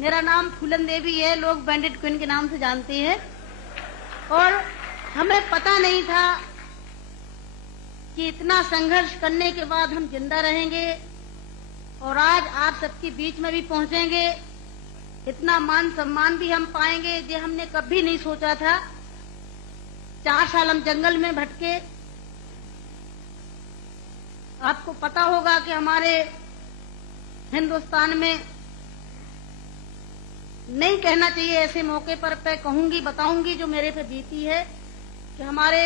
मेरा नाम फूलन देवी है, लोग बैंडेड क्वीन के नाम से जानते हैं। और हमें पता नहीं था कि इतना संघर्ष करने के बाद हम जिंदा रहेंगे और आज आप सबके बीच में भी पहुंचेंगे, इतना मान सम्मान भी हम पाएंगे, ये हमने कभी नहीं सोचा था। 4 साल हम जंगल में भटके। आपको पता होगा कि हमारे हिंदुस्तान में नहीं कहना चाहिए ऐसे मौके पर कहूंगी, बताऊंगी जो मेरे पे बीती है, कि हमारे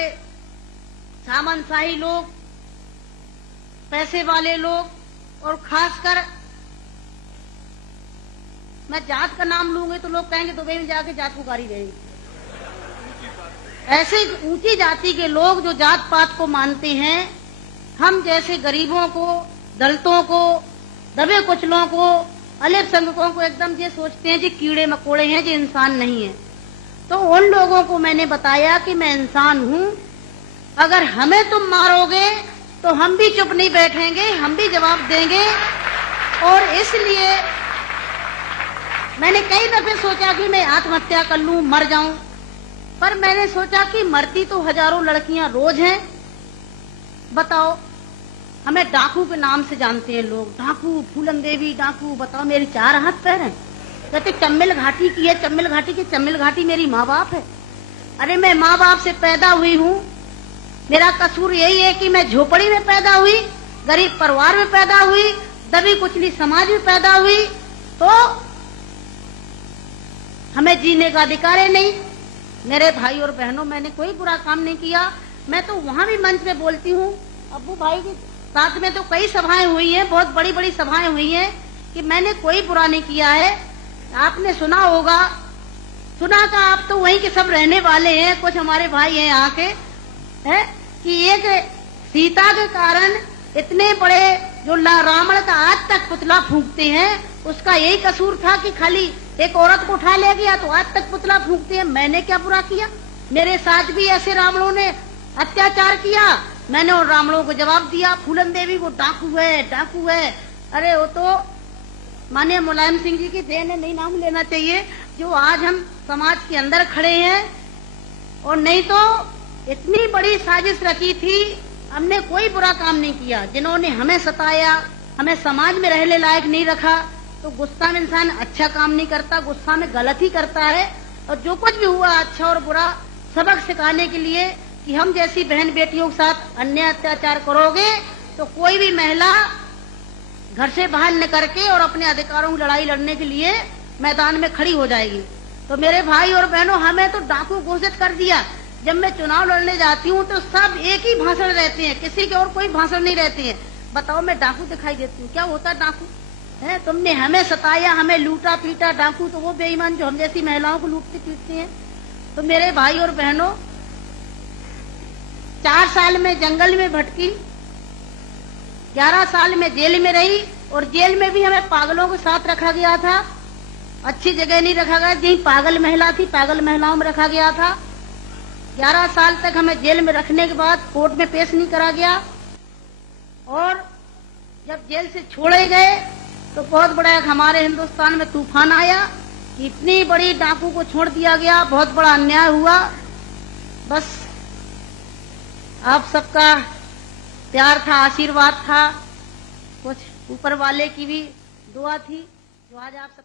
सामंतशाही लोग, पैसे वाले लोग और खासकर मैं जात का नाम लूंगी तो लोग कहेंगे दुबई में जाके जात पुकारी रहेगी। ऐसे ऊंची जाति के लोग जो जात पात को मानते हैं, हम जैसे गरीबों को, दलितों को, दबे कुचलों को, अल्पसंख्यकों को एकदम ये सोचते हैं जी कीड़े मकोड़े हैं, जी इंसान नहीं है। तो उन लोगों को मैंने बताया कि मैं इंसान हूं, अगर हमें तुम मारोगे तो हम भी चुप नहीं बैठेंगे, हम भी जवाब देंगे। और इसलिए मैंने कई दफे सोचा कि मैं आत्महत्या कर लूं, मर जाऊं, पर मैंने सोचा कि मरती तो हजारों लड़कियां रोज हैं। बताओ, हमें डाकू के नाम से जानते हैं लोग, डाकू, फूलन देवी डाकू। बताओ, मेरी 4 हाथ पैर हैं। कहते चम्मिल घाटी की है, चम्मिल घाटी की। चम्मिल घाटी मेरी माँ बाप है। अरे मैं माँ बाप से पैदा हुई हूँ। मेरा कसूर यही है कि मैं झोपड़ी में पैदा हुई, गरीब परिवार में पैदा हुई, दबी कुचली समाज में पैदा हुई, तो हमें जीने का अधिकार है नहीं। मेरे भाई और बहनों, मैंने कोई बुरा काम नहीं किया। मैं तो वहां भी मंच में बोलती हूँ, अब्बू भाई के साथ में तो कई सभाएं हुई हैं, बहुत बड़ी बड़ी सभाएं हुई हैं, कि मैंने कोई बुरा नहीं किया है। आपने सुना होगा, सुना था, आप तो वहीं के सब रहने वाले हैं, कुछ हमारे भाई हैं यहाँ के, है कि एक सीता के कारण इतने बड़े जो रावण का आज तक पुतला फूंकते हैं, उसका यही कसूर था कि खाली एक औरत को उठा ले गया तो आज तक पुतला फूंकते हैं। मैंने क्या बुरा किया? मेरे साथ भी ऐसे रावणों ने अत्याचार किया, मैंने उन रावणों को जवाब दिया। फूलन देवी वो डाकू है, डाकू है। अरे वो तो माननीय मुलायम सिंह जी की देन है, नहीं नाम लेना चाहिए, जो आज हम समाज के अंदर खड़े हैं। और नहीं तो इतनी बड़ी साजिश रची थी, हमने कोई बुरा काम नहीं किया। जिन्होंने हमें सताया, हमें समाज में रहने लायक नहीं रखा, तो गुस्सा में इंसान अच्छा काम नहीं करता, गुस्सा में गलत ही करता है। और जो कुछ भी हुआ अच्छा और बुरा सबक सिखाने के लिए कि हम जैसी बहन बेटियों के साथ अन्याय अत्याचार करोगे तो कोई भी महिला घर से बाहर निकल के और अपने अधिकारों की लड़ाई लड़ने के लिए मैदान में खड़ी हो जाएगी। तो मेरे भाई और बहनों, हमें तो डाकू घोषित कर दिया। जब मैं चुनाव लड़ने जाती हूँ तो सब एक ही भाषण रहते हैं, किसी के और कोई भाषण नहीं रहते हैं। बताओ, मैं डाकू दिखाई देती हूँ? क्या होता है डाकू? है तुमने हमें सताया, हमें लूटा पीटा। डाकू तो वो बेईमान जो हम जैसी महिलाओं को लूटते पीटते हैं। तो मेरे भाई और बहनों, 4 साल में जंगल में भटकी, 11 साल में जेल में रही, और जेल में भी हमें पागलों के साथ रखा गया था। अच्छी जगह नहीं रखा गया, जहीं पागल महिला थी, पागल महिलाओं में रखा गया था। 11 साल तक हमें जेल में रखने के बाद कोर्ट में पेश नहीं करा गया। और जब जेल से छोड़े गए तो बहुत बड़ा हमारे हिंदुस्तान में तूफान आया कि इतनी बड़ी डाकू को छोड़ दिया गया, बहुत बड़ा अन्याय हुआ। बस आप सबका प्यार था, आशीर्वाद था, कुछ ऊपर वाले की भी दुआ थी, जो आज आप सब